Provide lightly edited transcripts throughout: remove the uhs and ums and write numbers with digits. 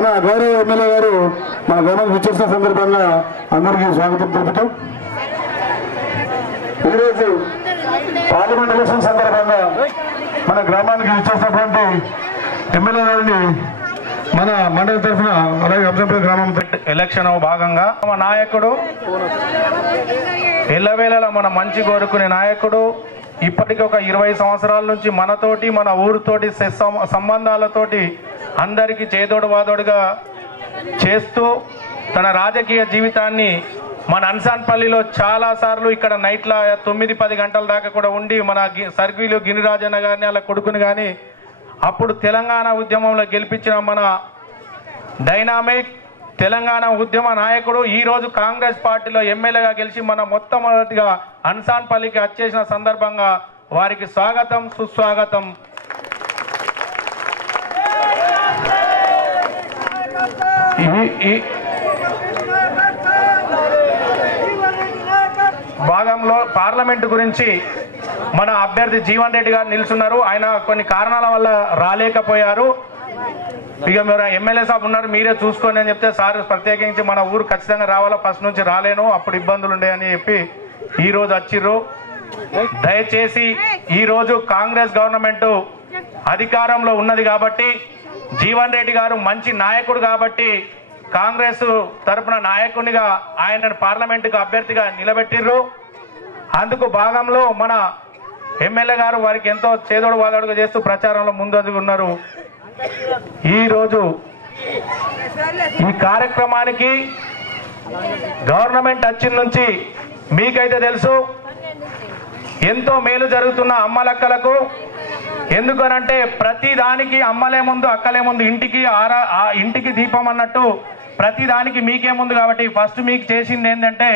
మన గౌరవ ఎమ్మెల్యే గారు మన గ్రామానికి విచ్చేసిన సందర్భంగా అందరికీ స్వాగతం తెలుపుతూ ఈరోజు పార్లమెంట్ ఎలక్షన్ సందర్భంగా మన గ్రామానికి విచ్చేసినటువంటి ఎమ్మెల్యే గారిని మన మండలి తరఫున అలాగే అబ్జంపల్లి గ్రామం ఎలక్షన్ భాగంగా మన నాయకుడు ఎల్లవేళలా మన మంచి కోరుకునే నాయకుడు ఇప్పటికి ఒక 20 సంవత్సరాల నుంచి మనతోటి మన ఊరితోటి సంబంధాలతోటి అందరికీ చేదోడు వాదోడుగా చేస్తూ తన రాజకీయ జీవితాన్ని మన అన్సాన్పల్లిలో చాలా సార్లు ఇక్కడ నైట్ల 9-10 గంటల దాకా కూడా ఉండి మన సర్వీలు గిరిరాజన్న గారిని అలా కొడుకుని కానీ అప్పుడు తెలంగాణ ఉద్యమంలో గెలిపించిన మన డైనామిక్ తెలంగాణ ఉద్యమ నాయకుడు ఈరోజు కాంగ్రెస్ పార్టీలో ఎమ్మెల్యేగా గెలిచి మన మొట్టమొదటిగా అన్సాన్పల్లికి వచ్చేసిన సందర్భంగా వారికి స్వాగతం సుస్వాగతం. భాగంలో పార్లమెంటు గురించి మన అభ్యర్థి జీవన్ రెడ్డి గారు నిల్చున్నారు. ఆయన కొన్ని కారణాల వల్ల రాలేకపోయారు. ఇక మీరు ఎమ్మెల్యే సాబ్ ఉన్నారు, మీరే చూసుకోండి అని చెప్తే సార్ ప్రత్యేకించి మన ఊరు ఖచ్చితంగా రావాలా, ఫస్ట్ నుంచి రాలేను, అప్పుడు ఇబ్బందులు ఉండేయని చెప్పి ఈరోజు వచ్చిర్రు. దయచేసి ఈరోజు కాంగ్రెస్ గవర్నమెంట్ అధికారంలో ఉన్నది కాబట్టి జీవన్ రెడ్డి గారు మంచి నాయకుడు కాబట్టి కాంగ్రెస్ తరపున నాయకునిగా ఆయన పార్లమెంటుకు అభ్యర్థిగా నిలబెట్టిర్రు. అందుకు భాగంలో మన ఎమ్మెల్యే గారు వారికి ఎంతో చేదోడు వాదోడుగా చేస్తూ ప్రచారంలో ముందున్నారు. ఈరోజు ఈ కార్యక్రమానికి గవర్నమెంట్ వచ్చిన నుంచి మీకైతే తెలుసు ఎంతో మేలు జరుగుతున్న అమ్మలక్కలకు. ఎందుకనంటే ప్రతి దానికి అమ్మలే ముందు అక్కలే ముందు, ఇంటికి దీపం అన్నట్టు ప్రతి దానికి మీకే ముందు. కాబట్టి ఫస్ట్ మీకు చేసింది ఏంటంటే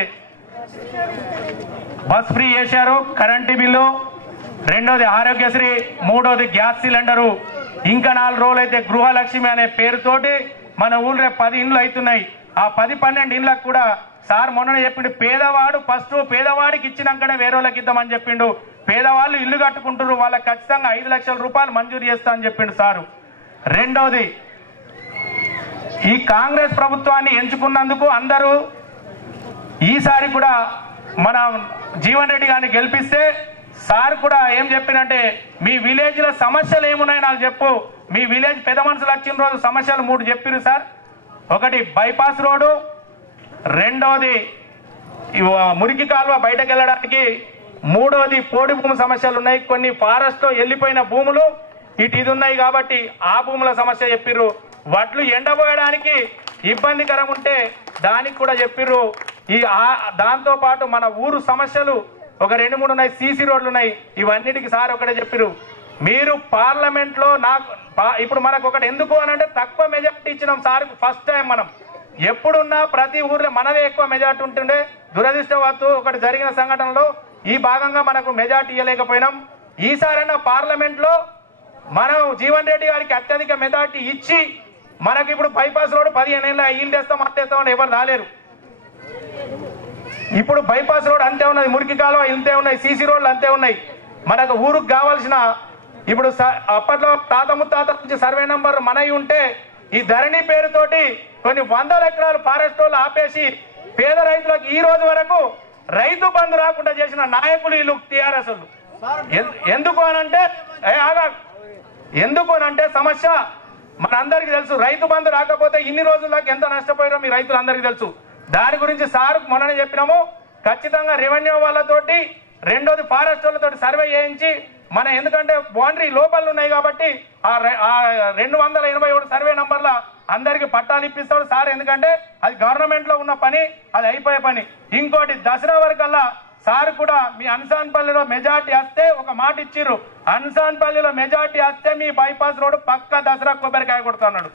బస్ ఫ్రీ చేశారు, కరెంటు బిల్లు, రెండోది ఆరోగ్యశ్రీ, మూడోది గ్యాస్ సిలిండరు, ఇంకా 4 రోజులు అయితే గృహలక్ష్మి అనే పేరుతోటి మన ఊళ్ళో 10 ఇండ్లు అవుతున్నాయి. ఆ 10-12 ఇండ్లకు కూడా సార్ మొన్న చెప్పిండు, పేదవాడు ఫస్ట్ పేదవాడికి ఇచ్చినాకనే వేరే వాళ్ళకి ఇద్దామని చెప్పిండు. పేదవాళ్ళు ఇల్లు కట్టుకుంటారు, వాళ్ళకి ఖచ్చితంగా 5 లక్షల రూపాయలు మంజూరు చేస్తా అని చెప్పిండు సారు. రెండోది ఈ కాంగ్రెస్ ప్రభుత్వాన్ని ఎంచుకున్నందుకు అందరూ ఈసారి కూడా మన జీవన్ రెడ్డి గారిని గెలిపిస్తే సార్ కూడా ఏం చెప్పినంటే మీ విలేజ్లో సమస్యలు ఏమున్నాయి నాకు చెప్పు. మీ విలేజ్ పెద్ద మనుషులు వచ్చిన రోజు సమస్యలు 3 చెప్పిరు సార్. ఒకటి బైపాస్ రోడ్డు, రెండోది మురికి కాలువ బయటకు వెళ్ళడానికి, మూడోది పోడి భూమి సమస్యలు ఉన్నాయి. కొన్ని ఫారెస్ట్లో వెళ్ళిపోయిన భూములు ఇది ఉన్నాయి కాబట్టి ఆ భూముల సమస్య చెప్పిర్రు. వడ్లు ఎండబోయడానికి ఇబ్బందికరం ఉంటే దానికి కూడా చెప్పిర్రు. దాంతో పాటు మన ఊరు సమస్యలు ఒక 2-3 ఉన్నాయి, సీసీ రోడ్లు ఉన్నాయి. ఇవన్నిటికి సార్ ఒకటే చెప్పిరు, మీరు పార్లమెంట్లో ఇప్పుడు మనకు ఒకటి ఎందుకు అని అంటే తక్కువ మెజార్టీ ఇచ్చినాం సార్. ఫస్ట్ టైం మనం ఎప్పుడున్నా ప్రతి ఊర్లో మనదే ఎక్కువ మెజార్టీ ఉంటుండే. దురదృష్టవత్తు ఒకటి జరిగిన సంఘటనలో ఈ భాగంగా మనకు మెజార్టీ ఇవ్వలేకపోయినాం. ఈసారైనా పార్లమెంట్లో మనం జీవన్ రెడ్డి గారికి అత్యధిక మెజార్టీ ఇచ్చి మనకి ఇప్పుడు బైపాస్ రోడ్ 15 ఏళ్ళ ఇల్లు తెస్తాం అత్తేస్తామని ఎవరు రాలేరు. ఇప్పుడు బైపాస్ రోడ్ అంతే ఉన్నది, మురికి కాలువ ఇంతే ఉన్నాయి, సీసీ రోడ్లు అంతే ఉన్నాయి. మనకు ఊరికి కావాల్సిన ఇప్పుడు అప్పట్లో తాత ముత్తాత నుంచి సర్వే నంబర్ మనవి ఉంటే ఈ ధరణి పేరుతోటి కొన్ని 100 ఎకరాలు ఫారెస్ట్ వాళ్ళు ఆపేసి పేద రైతులకు ఈ రోజు వరకు రైతు బంధు రాకుండా చేసిన నాయకులు వీళ్ళు టీఆర్ఎస్ వాళ్ళు. ఎందుకు అనంటే సమస్య మనందరికీ తెలుసు. రైతు బంధు రాకపోతే ఇన్ని రోజుల్లోకి ఎంత నష్టపోయారో మీ రైతులందరికీ తెలుసు. దాని గురించి సార్ మొన్ననే చెప్పినాము, ఖచ్చితంగా రెవెన్యూ వాళ్ళతోటి, రెండోది ఫారెస్ట్ వాళ్ళతోటి సర్వే చేయించి మన ఎందుకంటే బౌండరీ లోపల ఉన్నాయి కాబట్టి ఆ 287 సర్వే నంబర్ల అందరికి పట్టాలు ఇప్పిస్తాడు సార్. ఎందుకంటే అది గవర్నమెంట్లో ఉన్న పని, అది అయిపోయే పని. ఇంకోటి దసరా వరకల్లా సార్ కూడా మీ అన్సాన్పల్లిలో మెజార్టీ వస్తే ఒక మాట ఇచ్చిర్రు, అన్సాన్పల్లిలో మెజార్టీ వస్తే మీ బైపాస్ రోడ్ పక్క దసరా కొబ్బరికాయ కొడుతున్నాడు.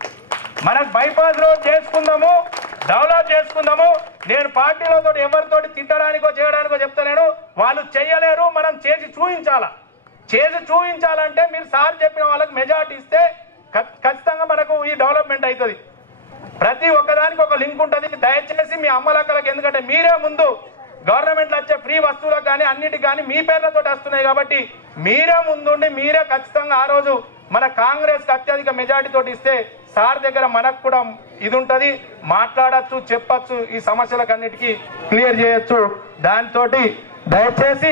మనకు బైపాస్ రోడ్ చేసుకుందాము, డెవలప్ చేసుకుందాము. నేను పార్టీలతో ఎవరితోటి తిట్టడానికో చేయడానికో చెప్తలేను, వాళ్ళు చెయ్యలేరు, మనం చేసి చూపించాలా. చేసి చూపించాలంటే మీరు సార్ చెప్పిన వాళ్ళకి మెజార్టీ ఇస్తే ఖచ్చితంగా మనకు ఈ డెవలప్మెంట్ అవుతుంది. ప్రతి ఒక్కదానికి ఒక లింక్ ఉంటుంది. దయచేసి మీ అమ్మలక్కలకు, ఎందుకంటే మీరే ముందు గవర్నమెంట్లో వచ్చే ఫ్రీ వస్తువులకు కానీ అన్నిటికి కానీ మీ పేర్లతో వస్తున్నాయి కాబట్టి మీరే ముందుండి మీరే ఖచ్చితంగా ఆ రోజు మన కాంగ్రెస్ కి అత్యధిక మెజార్టీ తోటి ఇస్తే సార్ దగ్గర మనకు కూడా ఇది ఉంటుంది, మాట్లాడచ్చు, చెప్పచ్చు, ఈ సమస్యలకు అన్నిటికీ క్లియర్ చేయొచ్చు. దాంతో దయచేసి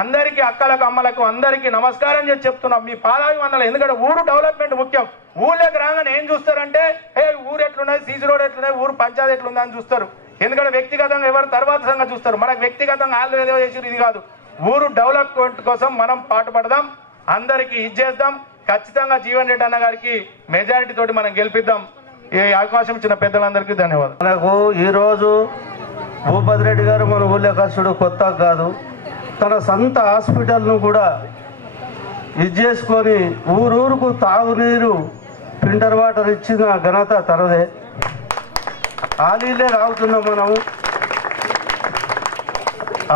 అందరికీ అక్కలకు అమ్మలకు అందరికీ నమస్కారం చేసి చెప్తున్నాం, మీ పాదాభివందనలు. ఎందుకంటే ఊరు డెవలప్మెంట్ ముఖ్యం. ఊళ్ళోకి రాగానే ఏం చూస్తారంటే ఊరు ఎట్లున్నది, సీసీ రోడ్ ఎట్లున్నది, ఊరు పంచాయతీ ఎట్లుంది అని చూస్తారు. ఎందుకంటే వ్యక్తిగతంగా ఎవరు తర్వాత సంగతి చూస్తారు. మనకు వ్యక్తిగతంగా వాళ్ళు ఏదో చేసి ఇది కాదు. ఊరు డెవలప్మెంట్ కోసం మనం పాటుపడదాం, అందరికీ ఇచ్చేద్దాం. ఖచ్చితంగా జీవన్ రెడ్డి అన్న గారికి మెజారిటీ తోటి మనం గెలిపిద్దాం. ఈ అవకాశం ఇచ్చిన పెద్దలందరికీ ధన్యవాదాలు. మనకు ఈరోజు భూపతి రెడ్డి గారు మన ఊళ్ళో ఖర్చుడు కొత్త కాదు, తన సొంత హాస్పిటల్ను కూడా ఇది చేసుకొని ఊరూరుకు తాగునీరు ఫిల్టర్ వాటర్ ఇచ్చిన ఘనత తనదే. ఆలీలే తాగుతున్నాం, మనము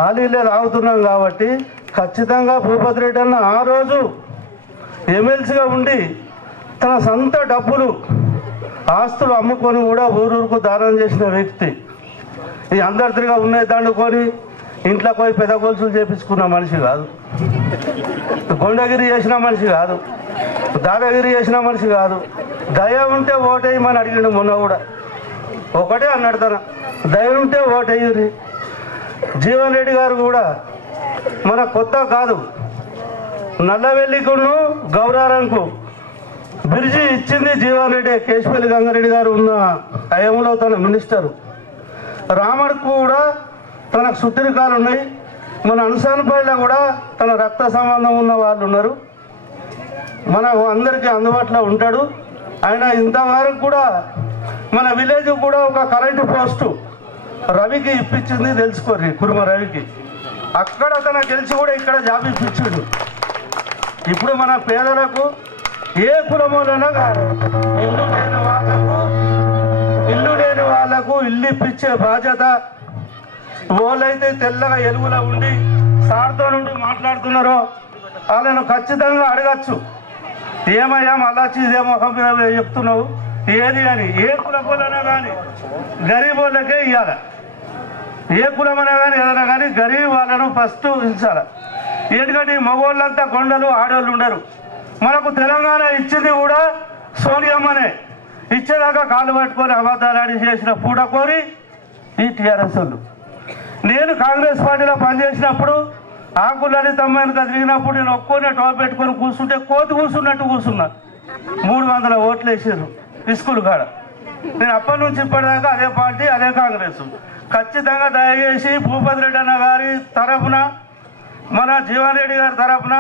ఆలీలే తాగుతున్నాం. కాబట్టి ఖచ్చితంగా భూపతి రెడ్డి అన్న ఆ రోజు ఎమ్మెల్సీగా ఉండి తన సొంత డబ్బులు ఆస్తులు అమ్ముకొని కూడా ఊరూరుకు దానం చేసిన వ్యక్తి. ఈ అందరిగా ఉన్నాయి దండుకొని ఇంట్లో పోయి పెద్ద గొలుసులు చేపించుకున్న మనిషి కాదు, గొండగిరి చేసిన మనిషి కాదు, దాదాగిరి చేసిన మనిషి కాదు. దయ ఉంటే ఓటేయమని అడిగిండు మొన్న కూడా. ఒకటే అన్నాడు, తన దయ ఉంటే ఓటేయురి. జీవన్ రెడ్డి గారు కూడా మన కొత్త కాదు, నల్లవెల్లికును గౌరారంకు బ్రిడ్జి ఇచ్చింది జీవన్ రెడ్డి. కేశపల్లి గంగారెడ్డి గారు ఉన్న హయాంలో తన మినిస్టరు. రామడికి కూడా తనకు సుట్టిరికాలు ఉన్నాయి. మన అనుసానపల్లిలో కూడా తన రక్త సంబంధం ఉన్న వాళ్ళు ఉన్నారు. మన అందరికీ అందుబాటులో ఉంటాడు ఆయన. ఇంతవరకు కూడా మన విలేజ్ కూడా ఒక కరెంటు పోస్టు రవికి ఇప్పించింది తెలుసుకోర్రి, కురుమ రవికి. అక్కడ తన గెలిచి కూడా ఇక్కడ జాబ్ ఇప్పించాడు. ఇప్పుడు మన పేదలకు ఏ కులమూలైనా కానీ ఇల్లు లేని వాళ్ళకు ఇల్లు ఇప్పించే బాధ్యత. వాళ్ళైతే తెల్లగా ఎలుగులో ఉండి సార్తో నుండి మాట్లాడుతున్నారో వాళ్ళను ఖచ్చితంగా అడగచ్చు, ఏమయ్యా మళ్ళా ఇదే ముఖం మీద చెప్తున్నావు ఏది అని. ఏ కులపోలైనా కానీ గరీబ్ వాళ్ళకే ఇవ్వాలి. ఏ కులమైనా కానీ ఏదైనా కానీ గరీబ్ వాళ్ళను ఫస్ట్ ఇచ్చాలి. ఎందుకంటే మగవాళ్ళంతా కొండలు, ఆడవాళ్ళు ఉండరు. మనకు తెలంగాణ ఇచ్చింది కూడా సోనియమ్మనే. ఇచ్చేదాకా కాళ్ళు పట్టుకొని అబద్ధాలు చేసిన పూటకోరి ఈ టీఆర్ఎస్ వాళ్ళు. నేను కాంగ్రెస్ పార్టీలో పనిచేసినప్పుడు ఆకులని తమ్మాయిని తిరిగినప్పుడు నేను ఒక్కొనే టోల్ పెట్టుకొని కూర్చుంటే కోతి కూర్చున్నట్టు కూర్చున్నా. 300 ఓట్లు వేసారు స్కూల్ కాడ. నేను అప్పటి నుంచి ఇప్పటిదాకా అదే పార్టీ, అదే కాంగ్రెస్. ఖచ్చితంగా దయచేసి భూపతి రెడ్డి అన్న గారి తరఫున, మన జీవన్ రెడ్డి గారి తరఫున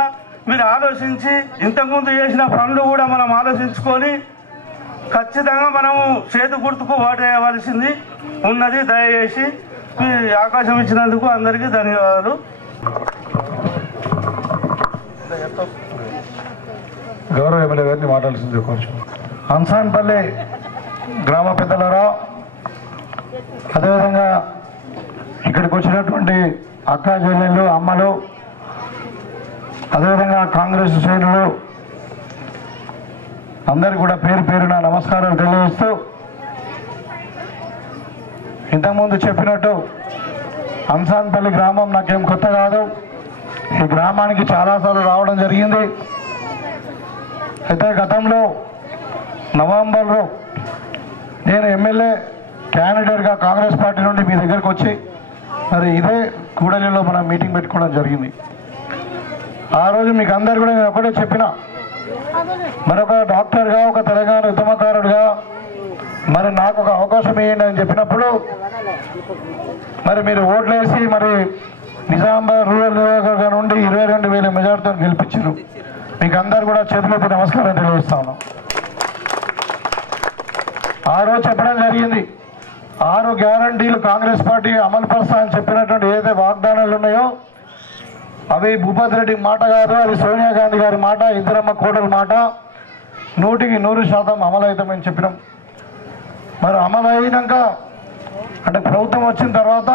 మీరు ఆలోచించి ఇంతకుముందు చేసిన పనులు కూడా మనం ఆలోచించుకొని ఖచ్చితంగా మనము చేతు గుర్తుకు ఓటు వేయవలసింది ఉన్నది. దయచేసి మీ అవకాశం ఇచ్చినందుకు అందరికీ ధన్యవాదాలు. గౌరవ ఎమ్మెల్యే గారిని మాట్లాడాల్సింది కొంచెం. హంసాన్పల్లి గ్రామ పెద్దలరా, అదేవిధంగా ఇక్కడికి వచ్చినటువంటి అక్క చెల్లెళ్ళు, అమ్మలు, అదేవిధంగా కాంగ్రెస్ శ్రేణులు అందరికీ కూడా పేరు పేరున నమస్కారాలు తెలియజేస్తూ, ఇంతకుముందు చెప్పినట్టు హంసాన్పల్లి గ్రామం నాకేం కొత్త కాదు. ఈ గ్రామానికి చాలాసార్లు రావడం జరిగింది. అయితే గతంలో నవంబర్లో నేను ఎమ్మెల్యే క్యాండిడేట్గా కాంగ్రెస్ పార్టీ నుండి మీ దగ్గరకు వచ్చి మరి ఇదే కూడలిలో మనం మీటింగ్ పెట్టుకోవడం జరిగింది. ఆ రోజు మీకు అందరు కూడా నేను ఒకటే చెప్పిన, మరొక డాక్టర్గా, ఒక తెలంగాణ ఉద్యమకారుడిగా మరి నాకు ఒక అవకాశం ఇవ్వండి అని చెప్పినప్పుడు మరి మీరు ఓట్లు వేసి మరి నిజామాబాద్ రూరల్ నియోజకవర్గం నుండి 22,000 మెజార్టీతో గెలిపించారు. మీకు అందరు కూడా చేతులెత్తి నమస్కారం తెలియజేస్తా ఉన్నాం. ఆ రోజు చెప్పడం జరిగింది, 6 గ్యారంటీలు కాంగ్రెస్ పార్టీ అమలు పరుస్తా అని చెప్పినటువంటి ఏదైతే వాగ్దానాలు ఉన్నాయో అవి భూపతి రెడ్డి మాట కాదు, అది సోనియా గాంధీ గారి మాట, ఇందిరమ్మ కోడల మాట. 100% అమలు అవుతామని చెప్పినాం. మరి అమలు అయినాక అంటే ప్రభుత్వం వచ్చిన తర్వాత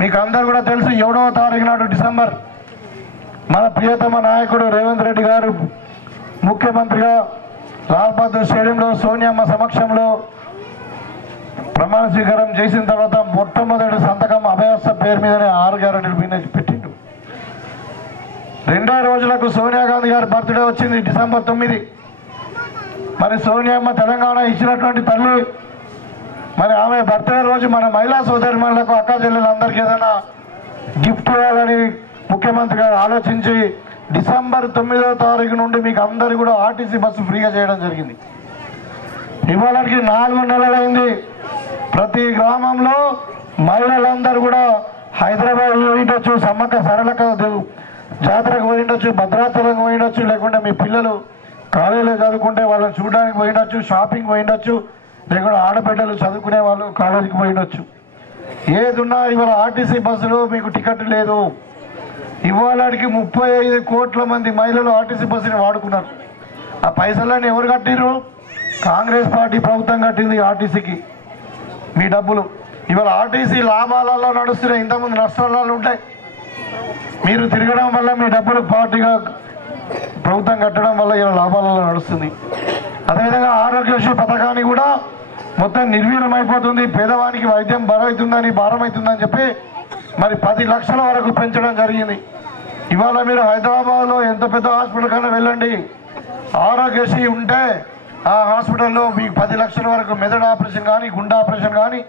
మీకు అందరు కూడా తెలుసు, 7వ తారీఖు నాడు డిసెంబర్ మన ప్రియతమ నాయకుడు రేవంత్ రెడ్డి గారు ముఖ్యమంత్రిగా లాల్ బహదూర్ స్టేడియంలో సోనియమ్మ సమక్షంలో ప్రమాణ స్వీకారం చేసిన తర్వాత మొట్టమొదటి సంతకం అభయస్థ పేరు మీదనే 6 గ్యారెంటీల మీద పెట్టిండు. 2 రోజులకు సోనియా గాంధీ గారి బర్త్డే వచ్చింది, డిసెంబర్ 9. మరి సోనియమ్మ తెలంగాణ ఇచ్చినటువంటి తల్లి, మరి ఆమె బర్త్డే రోజు మన మహిళా సోదరిమణులకు అక్క చెల్లెలందరికీ ఏదైనా గిఫ్ట్ ఇవ్వాలని ముఖ్యమంత్రి గారు ఆలోచించి డిసెంబర్ 9వ తారీఖు నుండి మీకు అందరు కూడా ఆర్టీసీ బస్సు ఫ్రీగా చేయడం జరిగింది. ఇవాళకి 4 నెలలైంది. ప్రతి గ్రామంలో మహిళలందరూ కూడా హైదరాబాద్ పోయిండొచ్చు, సమ్మక్క సరళక జాతరకు పోయిండొచ్చు, భద్రాచలం పోయిండొచ్చు, లేకుంటే మీ పిల్లలు కాలేజీలో చదువుకుంటే వాళ్ళని చూడడానికి పోయిండొచ్చు, షాపింగ్ పోయిండొచ్చు, లేకుంటే ఆడబిడ్డలు చదువుకునే వాళ్ళు కాలేజీకి పోయిండొచ్చు. ఏదున్నా ఇవాళ ఆర్టీసీ బస్సులో మీకు టికెట్ లేదు. ఇవాళకి 35 కోట్ల మంది మహిళలు ఆర్టీసీ బస్సుని వాడుకున్నారు. ఆ పైసలన్నీ ఎవరు కట్టిరు? కాంగ్రెస్ పార్టీ ప్రభుత్వం కట్టింది ఆర్టీసీకి మీ డబ్బులు. ఇవాళ ఆర్టీసీ లాభాలలో నడుస్తున్నాయి, ఇంతకుముందు నష్టాలలో ఉంటాయి. మీరు తిరగడం వల్ల మీ డబ్బులు పార్టీగా ప్రభుత్వం కట్టడం వల్ల ఇలా లాభాలలో నడుస్తుంది. అదేవిధంగా ఆరోగ్యశ్రీ పథకాన్ని కూడా మొత్తం నిర్వీర్యమైపోతుంది. పేదవానికి వైద్యం భారం అవుతుందని చెప్పి మరి 10 లక్షల వరకు పెంచడం జరిగింది. ఇవాళ మీరు హైదరాబాద్లో ఎంత పెద్ద హాస్పిటల్ కన్నా వెళ్ళండి, ఆరోగ్యశ్రీ ఉంటే ఆ హాస్పిటల్లో మీకు 10 లక్షల వరకు మెదడు ఆపరేషన్ కానీ, గుండె ఆపరేషన్ కానీ,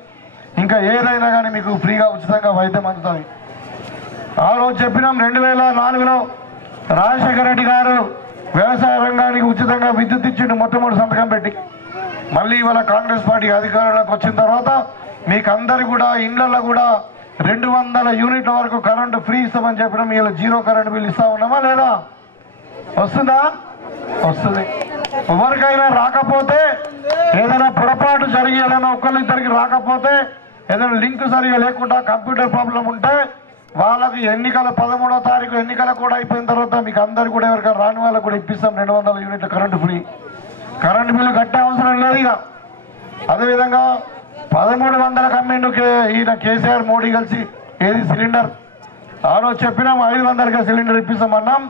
ఇంకా ఏదైనా కానీ మీకు ఫ్రీగా ఉచితంగా వైద్యం అందుతుంది. ఆ రోజు చెప్పినాం 2004లో రాజశేఖర రెడ్డి గారు వ్యవసాయ రంగానికి ఉచితంగా విద్యుత్ ఇచ్చిండు మొట్టమొదటి సంతకం పెట్టి. మళ్ళీ ఇవాళ కాంగ్రెస్ పార్టీ అధికారంలోకి వచ్చిన తర్వాత మీకు అందరు కూడా ఇళ్లలో కూడా 200 యూనిట్ల వరకు కరెంటు ఫ్రీ ఇస్తామని చెప్పినాం. ఇలా 0 కరెంటు బిల్ ఇస్తా ఉన్నామా లేదా? వస్తుందా? వస్తుంది. ఎవరికైనా రాకపోతే, ఏదైనా పొరపాటు జరిగి ఏదైనా ఒకళ్ళిద్దరికి రాకపోతే, ఏదైనా లింక్ సరిగా లేకుండా కంప్యూటర్ ప్రాబ్లం ఉంటే వాళ్ళకి ఎన్నికల 13వ తారీఖు ఎన్నికలు కూడా అయిపోయిన తర్వాత మీకు అందరు కూడా ఎవరికైనా రాని వాళ్ళకు కూడా ఇప్పిస్తాం 200 యూనిట్ల కరెంటు ఫ్రీ. కరెంటు బిల్లు కట్టే అవసరం లేదు ఇక. అదేవిధంగా 1300 కమ్మిండు ఈయన కేసీఆర్ మోడీ కలిసి ఏది సిలిండర్. ఆ రోజు చెప్పినాం 500కే సిలిండర్ ఇప్పిస్తామన్నాం.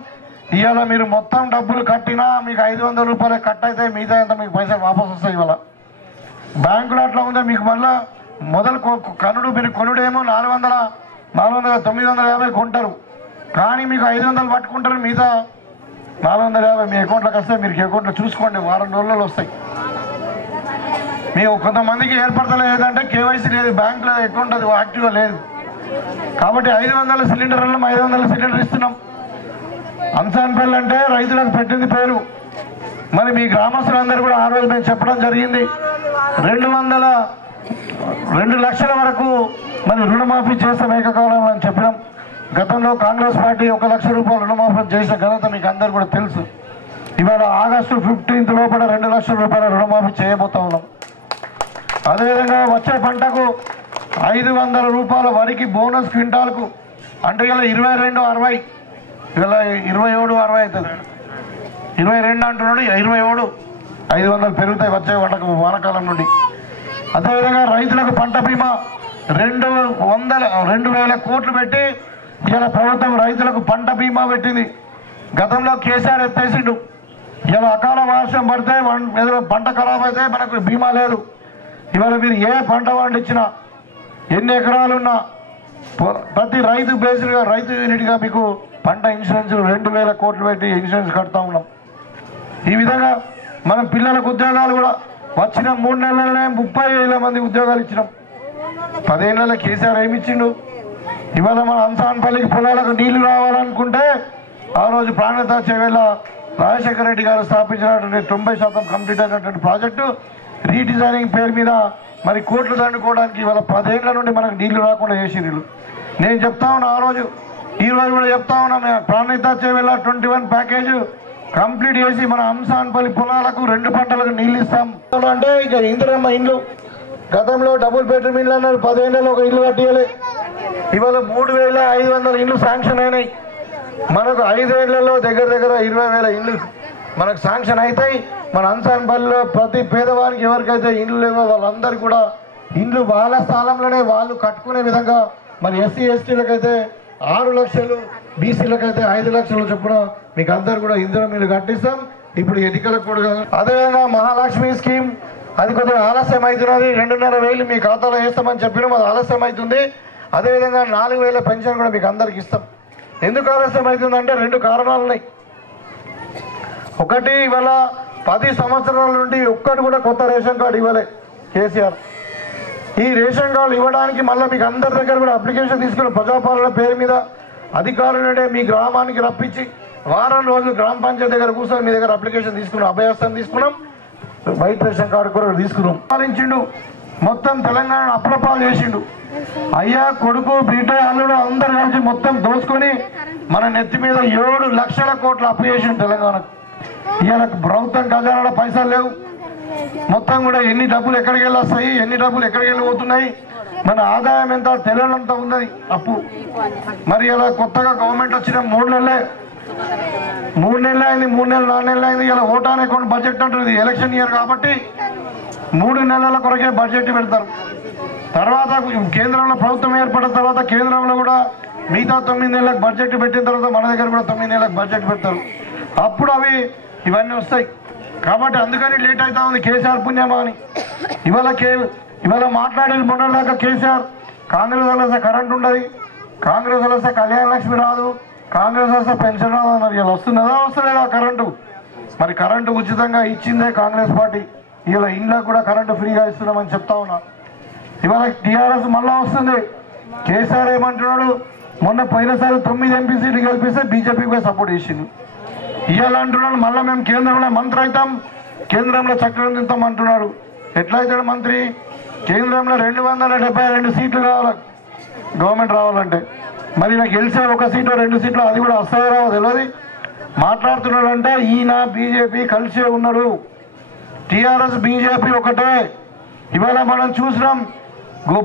ఇవాళ మీరు మొత్తం డబ్బులు కట్టినా మీకు 500 రూపాయలు కట్ అయితే మిగతా ఎంత మీకు పైసలు వాపసు వస్తాయి. ఇవాళ బ్యాంకులో అట్లా ఉంటే మీకు మళ్ళీ మొదలు మీరు కొనుడేమో 400, 950 కొంటారు, కానీ మీకు 500 పట్టుకుంటారు. మిగతా 450 మీ అకౌంట్లోకి వస్తే మీరు అకౌంట్లో చూసుకోండి, వారం రోజులలో వస్తాయి. మీకు కొంతమందికి ఏర్పడతలేదంటే కేవైసీ లేదు, బ్యాంకులో అకౌంట్ అది యాక్టివ్గా లేదు. కాబట్టి 500 సిలిండర్లలో 500 సిలిండర్ ఇస్తున్నాం. అంశాన్పల్లి అంటే రైతులకు పెట్టింది పేరు. మరి మీ గ్రామస్తులందరూ కూడా ఆ రోజు మేము చెప్పడం జరిగింది 2 లక్షల వరకు మరి రుణమాఫీ చేస్తాం ఏకకాలంలో అని చెప్పినాం. గతంలో కాంగ్రెస్ పార్టీ 1 లక్ష రూపాయలు రుణమాఫీ చేసిన ఘనత మీకు అందరు కూడా తెలుసు. ఇవాళ ఆగస్టు 15 లోపల 2 లక్షల రూపాయల రుణమాఫీ చేయబోతా ఉన్నాం. అదేవిధంగా వచ్చే పంటకు 500 రూపాయల వరికి బోనస్ క్వింటాల్కు, అంటే ఇలా 22.60, ఇలా 27.60 అవుతుంది. 22 అంటున్నాడు, 27, 500 పెరుగుతాయి వచ్చే పంటకు వానకాలం నుండి. అదేవిధంగా రైతులకు పంట బీమా 2,000 కోట్లు పెట్టి ఇలా ప్రభుత్వం రైతులకు పంట బీమా పెట్టింది. గతంలో కేసీఆర్ ఎత్తేసిండు. ఇలా అకాల వర్షం పడితే ఏదైనా పంట ఖరాబ్ అయితే మనకు బీమా లేదు. ఇవాళ మీరు ఏ పంట పండించినా, ఎన్ని ఎకరాలున్నా ప్రతి రైతు బేస్డ్గా రైతు యూనిట్గా మీకు పంట ఇన్సూరెన్స్ 2,000 కోట్లు పెట్టి ఇన్సూరెన్స్ కడుతూ ఉన్నాం. ఈ విధంగా మనం పిల్లలకు ఉద్యోగాలు కూడా వచ్చిన 3 నెలలనే 30,000 మంది ఉద్యోగాలు ఇచ్చినాం. 15 నెలల కేసీఆర్ ఏమి ఇచ్చిండు? ఇవాళ మన అంశాన్పల్లికి పొలాలకు నీళ్లు రావాలనుకుంటే ఆ రోజు ప్రాణత చేవేళ రాజశేఖర రెడ్డి గారు స్థాపించినటువంటి 90% కంప్లీట్ అయినటువంటి ప్రాజెక్టు రీడిజైనింగ్ పేరు మీద మరి కోట్లు దండుకోవడానికి ఇవాళ 10 ఏళ్ల నుండి మనకు నీళ్లు రాకుండా చేసిరు. నేను చెప్తా ఉన్నా ఆ రోజు, ఈ రోజు కూడా చెప్తా ఉన్నా, మేము ప్రాణత చేవేళ 21 ప్యాకేజ్ కంప్లీట్ చేసి మన అంశాన్పల్లి పొలాలకు 2 పంటలకు నీళ్ళు ఇస్తాం. అంటే ఇక ఇందిరమ్మ ఇండ్లు, గతంలో డబుల్ బెడ్రూమ్ ఇండ్లు అన్నారు, 10 ఏళ్ళలో ఒక ఇల్లు కట్టియాలి. ఇవాళ 3,500 ఇండ్లు శాంక్షన్ అయినాయి. మనకు 5 ఏళ్లలో దగ్గర 20,000 ఇండ్లు మనకు శాంక్షన్ అవుతాయి. మన అంశాన్పల్లిలో ప్రతి పేదవారికి ఎవరికైతే ఇండ్లు లేవో వాళ్ళందరూ కూడా ఇండ్లు వాళ్ళ స్థలంలోనే వాళ్ళు కట్టుకునే విధంగా, మరి ఎస్సీ ఎస్టీలకైతే 6 లక్షలు, బీసీలకైతే 5 లక్షలు చొప్పున మీకు అందరు కూడా ఇందిరమ్మ ఇల్లు కట్టిస్తాం. ఇప్పుడు ఎన్నికలకు కూడా అదేవిధంగా మహాలక్ష్మి స్కీమ్ అది కొద్దిగా ఆలస్యం అవుతున్నది. 2,500 మీ ఖాతాలో వేస్తామని చెప్పినాం, అది ఆలస్యం అవుతుంది. అదేవిధంగా 4,000 పెన్షన్ కూడా మీకు అందరికి ఇస్తాం. ఎందుకు ఆలస్యం అవుతుందంటే 2 కారణాలు ఉన్నాయి. ఒకటి, ఇవాళ 10 సంవత్సరాల నుండి ఒక్కటి కూడా కొత్త రేషన్ కార్డు ఇవ్వలే కేసీఆర్. ఈ రేషన్ కార్డు ఇవ్వడానికి మళ్ళీ మీకు అందరి దగ్గర కూడా అప్లికేషన్ తీసుకుని ప్రజాపాలన పేరు మీద అధికారులనే మీ గ్రామానికి రప్పించి వారం రోజులు గ్రామ పంచాయతీ దగ్గర కూర్చొని మీ దగ్గర అప్లికేషన్ తీసుకున్నాం, అభయస్థం తీసుకున్నాం, వైట్ రేషన్ కార్డు కూడా తీసుకున్నాం. పాలించిండు, మొత్తం తెలంగాణ అప్రపాలు చేసిండు. అయ్యా కొడుకు బిడ్డ అల్లుడు అందరు కలిసి మొత్తం దోసుకొని మన నెత్తి మీద 7 లక్షల కోట్ల అప్పు చేసిండు తెలంగాణకు. ఇవాళ ప్రభుత్వం ఖజానాలో పైసలు లేవు. మొత్తం కూడా ఎన్ని డబ్బులు ఎక్కడికి వెళ్ళి వస్తాయి, ఎన్ని డబ్బులు ఎక్కడికి వెళ్ళి పోతున్నాయి, మన ఆదాయం ఎంత తెలియనంత ఉన్నది అప్పు. మరి ఇలా కొత్తగా గవర్నమెంట్ వచ్చిన 3 నెలలే 3 నెలలు అయింది, 3 నెలలు 4 నెలలు అయింది. ఇలా ఓటాన్ అకౌంట్ బడ్జెట్ అంటుంది, ఎలక్షన్ ఇయర్ కాబట్టి 3 నెలల కొరకే బడ్జెట్ పెడతారు. తర్వాత కేంద్రంలో ప్రభుత్వం ఏర్పడిన తర్వాత కేంద్రంలో కూడా మిగతా 9 నెలలకు బడ్జెట్ పెట్టిన తర్వాత మన దగ్గర కూడా 9 నెలలకు బడ్జెట్ పెడతారు. అప్పుడు అవి ఇవన్నీ వస్తాయి. కాబట్టి అందుకని లేట్ అవుతా ఉంది కేసీఆర్ పుణ్యమా అని. ఇవాళ మాట్లాడేది మొన్నలాగా కేసీఆర్ కాంగ్రెస్ వస్తే కరెంట్ ఉండదు, కాంగ్రెస్ వస్తే కళ్యాణ లక్ష్మి రాదు, కాంగ్రెస్ వస్తే పెన్షన్ రాదు అన్నారు. ఇలా వస్తున్నదా వస్తలేదా కరెంటు? మరి కరెంటు ఉచితంగా ఇచ్చిందే కాంగ్రెస్ పార్టీ. ఇలా ఇండ్లకు కూడా కరెంటు ఫ్రీగా ఇస్తున్నామని చెప్తా ఉన్నా. ఇవాళ టీఆర్ఎస్ మళ్ళా వస్తుంది. కేసీఆర్ ఏమంటున్నాడు, మొన్న పోయినసారి 9 ఎంపీ సీట్లు గెలిపిస్తే బీజేపీకి సపోర్ట్ చేసిండు. ఇవాళ అంటున్నాడు మళ్ళీ మేము కేంద్రంలో మంత్రి అవుతాం, కేంద్రంలో చక్రం తింటాం అంటున్నాడు. ఎట్లా అవుతాడు మంత్రి? కేంద్రంలో 272 సీట్లు కావాలి గవర్నమెంట్ రావాలంటే. మరి నాకు గెలిచే 1 సీటు 2 సీట్లు అది కూడా వస్తాయో రావో తెలియదు. మాట్లాడుతున్నాడంటే ఈయన బీజేపీ కలిసే ఉన్నారు. టీఆర్ఎస్ బీజేపీ ఒకటే. ఇవాళ మనం చూసినాం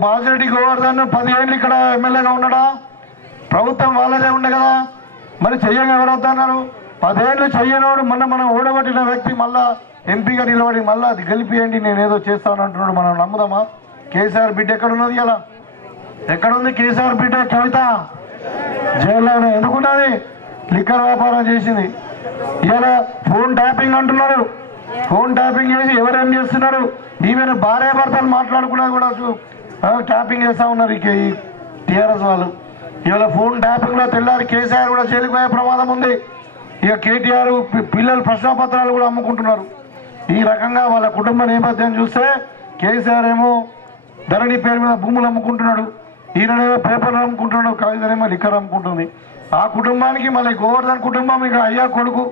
బాజిరెడ్డి గోవర్ధన్ 10 ఏళ్ళు ఇక్కడ ఎమ్మెల్యేగా ఉన్నాడా? ప్రభుత్వం వాళ్ళదే ఉండే కదా. మరి చెయ్యంగా ఎవరవుతున్నారు? 10 ఏళ్ళు చెయ్యనోడు మనం ఓడగొట్టిన వ్యక్తి మళ్ళా ఎంపీగా నిలబడి మళ్ళా అది గెలిపియండి నేనేదో చేస్తానంటున్నాడు. మనం నమ్ముదామా? కేసీఆర్ బిడ్డ ఎక్కడున్నది? ఇలా ఎక్కడుంది కేసీఆర్ బిడ్డ? కవిత జైల్లోనే. ఎందుకున్నది? లిక్కర్ వ్యాపారం చేసింది. ఇలా ఫోన్ ట్యాపింగ్ అంటున్నారు. ఫోన్ ట్యాపింగ్ చేసి ఎవరేం చేస్తున్నారు? ఈవెన్ భార్య భర్తలు మాట్లాడుకున్నది కూడా ట్యాపింగ్ చేస్తూ ఉన్నారు ఈ టీఆర్ఎస్ వాళ్ళు. ఇవాళ ఫోన్ ట్యాపింగ్లో తెల్లారి కేసీఆర్ కూడా జైలుకు పోయే ప్రమాదం ఉంది. ఇక కేటీఆర్ పిల్లలు ప్రశ్నపత్రాలు కూడా అమ్ముకుంటున్నారు. ఈ రకంగా వాళ్ళ కుటుంబ నేపథ్యం చూస్తే కేసీఆర్ ఏమో ధరణి పేరు మీద భూములు అమ్ముకుంటున్నాడు, ఈయననేమో పేపర్లు అమ్ముకుంటున్నాడు, కవితనేమో లిక్కర్ అమ్ముకుంటుంది. ఆ కుటుంబానికి మళ్ళీ గోవర్ధన్ కుటుంబం ఇక అయ్యా కొడుకు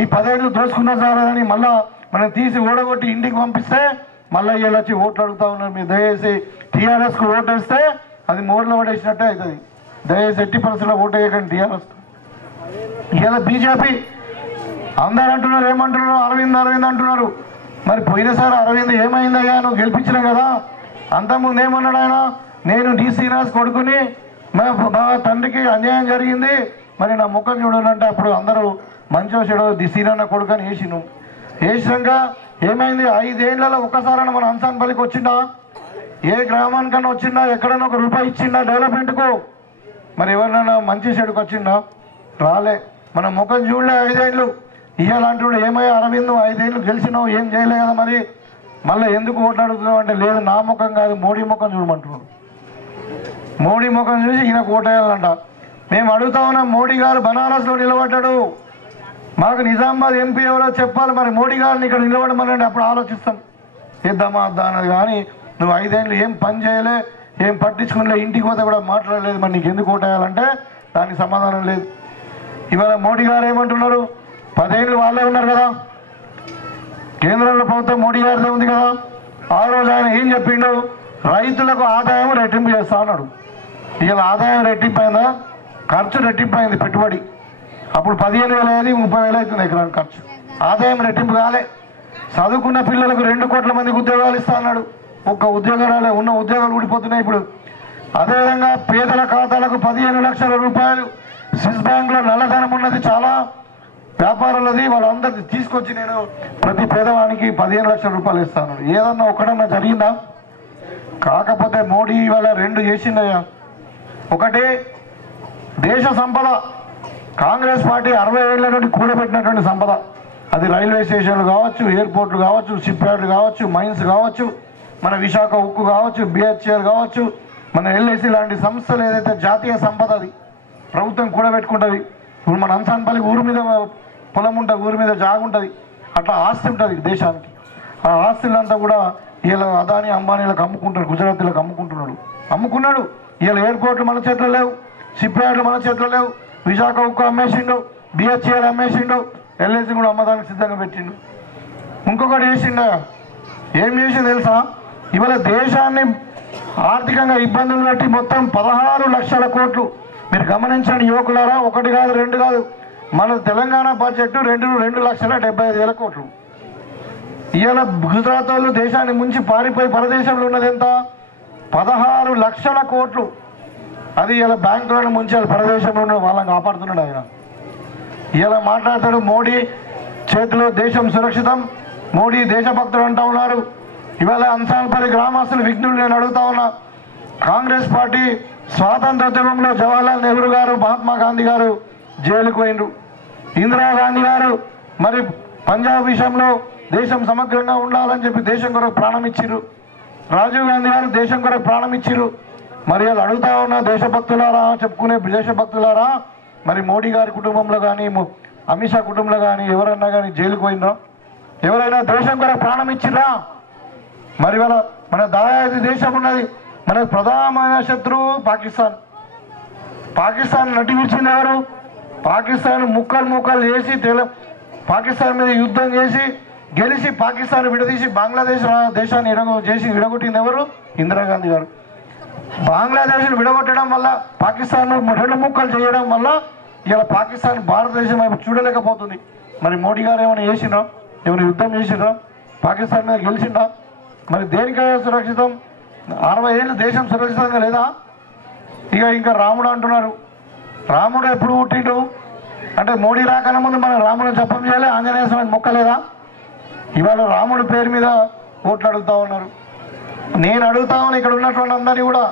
ఈ 10 ఏళ్ళు దోచుకున్నా సారని మళ్ళా మనం తీసి ఓడగొట్టి ఇంటికి పంపిస్తే మళ్ళీ వీళ్ళు వచ్చి ఓట్లు అడుగుతా ఉన్నారు. మీరు దయచేసి టీఆర్ఎస్కు ఓటు వేస్తే అది మోర్లో ఓటేసినట్టే అవుతుంది. దయచేసి ఎట్టి పరిస్థితుల్లో ఓటు వేయకండి టీఆర్ఎస్. ఇలా బీజేపీ అందరు అంటున్నారు, ఏమంటున్నారు? అరవింద్ అంటున్నారు. మరి పోయినసారి అరవింద్ ఏమైందయ్యా? నువ్వు గెలిపించినా కదా. అంతకుముందు ఏమన్నాడు ఆయన? నేను డి శ్రీనివాస్ కొడుకుని, మా తండ్రికి అన్యాయం జరిగింది, మరి నా ముఖం చూడాలంటే అప్పుడు అందరూ మంచిగా చెడు ది శ్రీనాన్న కొడుకు అని వేసినాక ఏమైంది? 5 ఏళ్లలో ఒక్కసారైనా మన అంశాన్పల్లికి వచ్చిందా? ఏ గ్రామానికన్నా వచ్చిందా? ఎక్కడైనా ₹1 ఇచ్చిందా డెవలప్మెంట్కు? మరి ఎవరినైనా మంచి చెడుకు వచ్చిందా? రాలే. మన ముఖం చూడలే 5 ఏళ్ళు. ఇయ్యాలంటుడు ఏమయ్యా అరవింద్ 5 ఏళ్ళు గెలిచినావు, ఏం చేయలే కదా, మరి మళ్ళీ ఎందుకు ఓట్లాడుతున్నావు అంటే లేదు నా ముఖం కాదు మోడీ ముఖం చూడమంటున్నాడు. మోడీ ముఖం చూసి ఈయనకు ఓటేయాలంట. మేము అడుగుతా ఉన్నాం, మోడీ గారు బనారస్లో నిలబడ్డాడు, మాకు నిజామాబాద్ ఎంపీ ఎవరో చెప్పాలి. మరి మోడీ గారిని ఇక్కడ నిలబడమనండి, అప్పుడు ఆలోచిస్తాం ఇద్దామా అద్దా అన్నది. కానీ నువ్వు 5 ఏళ్ళు ఏం పని చేయలే, ఏం పట్టించుకునిలే, ఇంటికి పోతే కూడా మాట్లాడలేదు. మరి నీకు ఎందుకు ఓటేయాలంటే దానికి సమాధానం లేదు. ఇవాళ మోడీ గారు ఏమంటున్నారు? 10 ఏళ్ళు వాళ్ళే ఉన్నారు కదా, కేంద్రంలో ప్రభుత్వం మోడీ గారిదే ఉంది కదా. ఆ రోజు ఆయన ఏం చెప్పిండు? రైతులకు ఆదాయం రెట్టింపు చేస్తా అన్నాడు. ఇవాళ ఆదాయం రెట్టింపు అయిందా? ఖర్చు రెట్టింపు అయింది. పెట్టుబడి అప్పుడు 15,000 అయ్యేది 30,000 అవుతుంది ఎకరానికి ఖర్చు. ఆదాయం రెట్టింపు కాలే. చదువుకున్న పిల్లలకు 2 కోట్ల మందికి ఉద్యోగాలు ఇస్తా అన్నాడు. ఒక్క ఉద్యోగం రాలే, ఉన్న ఉద్యోగాలు ఊడిపోతున్నాయి ఇప్పుడు. అదేవిధంగా పేదల ఖాతాలకు 15 లక్షల రూపాయలు స్విస్ బ్యాంక్లో నల్లధనం ఉన్నది చాలా వ్యాపారులది, వాళ్ళందరిది తీసుకొచ్చి నేను ప్రతి పేదవానికి 15 లక్షల రూపాయలు ఇస్తాను. ఏదన్నా ఒకటన్నా జరిగిందా? కాకపోతే మోడీ ఇవాళ 2 చేసిందయ్యా. ఒకటి దేశ సంపద. కాంగ్రెస్ పార్టీ 60 ఏళ్ల నుండి కూడబెట్టినటువంటి సంపద, అది రైల్వే స్టేషన్లు కావచ్చు, ఎయిర్పోర్ట్లు కావచ్చు, షిప్ యార్డ్లు కావచ్చు, మైన్స్ కావచ్చు, మన విశాఖ ఉక్కు కావచ్చు, బిహెచ్ఎల్ కావచ్చు, మన ఎల్ఐసి లాంటి సంస్థలు ఏదైతే జాతీయ సంపద అది ప్రభుత్వం కూడబెట్టుకుంటుంది. ఇప్పుడు మన అంశాన్పల్లి ఊరు మీద పొలం ఉంటుంది, ఊరి మీద జాగు ఉంటుంది. అట్లా ఆస్తి ఉంటుంది దేశానికి. ఆ ఆస్తులంతా కూడా ఇలా అదాని అంబానీలకు అమ్ముకుంటారు, గుజరాతీలకు అమ్ముకున్నాడు. ఇలా ఎయిర్పోర్ట్లు మన చేతిలో లేవు, షిప్ యార్డ్లు మన చేతిలో లేవు. విశాఖ ఉక్కు అమ్మేసిండు, బిహెచ్ఎల్ అమ్మేసిండు, ఎల్ఐసి కూడా అమ్మదానికి సిద్ధంగా పెట్టిండు. ఇంకొకటి చేసిండా, ఏం చేసింది తెలుసా? ఇవాళ దేశాన్ని ఆర్థికంగా ఇబ్బందులు పెట్టి మొత్తం 16 లక్షల కోట్లు. మీరు గమనించండి యువకులారా, 1 కాదు 2 కాదు, మన తెలంగాణ బడ్జెట్ 2,70,75,000 కోట్లు. ఇవాళ గుజరాత్ వాళ్ళు దేశాన్ని ముంచి పారిపోయి పరదేశంలో ఉన్నది ఎంత? 16 లక్షల కోట్లు. అది ఇలా బ్యాంకులను ముంచి పరదేశంలో ఉన్న వాళ్ళని కాపాడుతున్నాడు ఆయన. ఇలా మాట్లాడతాడు మోడీ చేతిలో దేశం సురక్షితం, మోడీ దేశభక్తుడు అంటూ ఉన్నారు. ఇవాళ అంశాలపల్లి గ్రామస్తులు విఘ్నులు నేను అడుగుతా ఉన్నా, కాంగ్రెస్ పార్టీ స్వాతంత్రోద్యమంలో జవహర్లాల్ నెహ్రూ గారు, మహాత్మా గాంధీ గారు జైలుకు పోయినరు. ఇందిరాగాంధీ గారు మరి పంజాబ్ విషయంలో దేశం సమగ్రంగా ఉండాలని చెప్పి దేశం కొరకు ప్రాణం ఇచ్చిర్రు. రాజీవ్ గాంధీ గారు దేశం కొరకు ప్రాణం ఇచ్చిర్రు. మరి వాళ్ళు అడుగుతా ఉన్న దేశభక్తులారా, చెప్పుకునే దేశభక్తులారా, మరి మోడీ గారి కుటుంబంలో కానీ అమిత్ షా కుటుంబంలో కానీ ఎవరన్నా కానీ జైలుకు పోయినరా? ఎవరైనా దేశం కొరకు ప్రాణం ఇచ్చిర్రా? మరి వాళ్ళ మన దాయాది దేశం ఉన్నది, మన ప్రధానమైన శత్రువు పాకిస్తాన్ నటించింది ఎవరు? పాకిస్తాన్ ముక్కలు చేసి పాకిస్తాన్ మీద యుద్ధం చేసి గెలిచి పాకిస్తాన్ విడదీసి బంగ్లాదేశ్ దేశాన్ని విడగొట్టింది ఎవరు? ఇందిరాగాంధీ గారు. బంగ్లాదేశ్ను విడగొట్టడం వల్ల, పాకిస్తాన్ 2 ముక్కలు చేయడం వల్ల ఇలా పాకిస్తాన్ భారతదేశం వైపు చూడలేకపోతుంది. మరి మోడీ గారు ఏమైనా చేసిండ్రా? ఏమైనా యుద్ధం చేసిండ్రా? పాకిస్తాన్ మీద గెలిచిండ్రా? మరి దేనికైనా సురక్షితం? 60 ఏళ్ళు దేశం సురక్షితంగా లేదా? ఇంకా రాముడు అంటున్నారు. రాముడు ఎప్పుడు పుట్టిండు అంటే మోడీ రాకన్నా ముందు మనం రాముడు జపం చేయాలి, ఆంజనేయ స్వామి మొక్కలేదా? ఇవాళ రాముడి పేరు మీద ఓట్లు అడుగుతా ఉన్నారు. నేను అడుగుతా ఉన్నా ఇక్కడ ఉన్నటువంటి అందరినీ కూడా,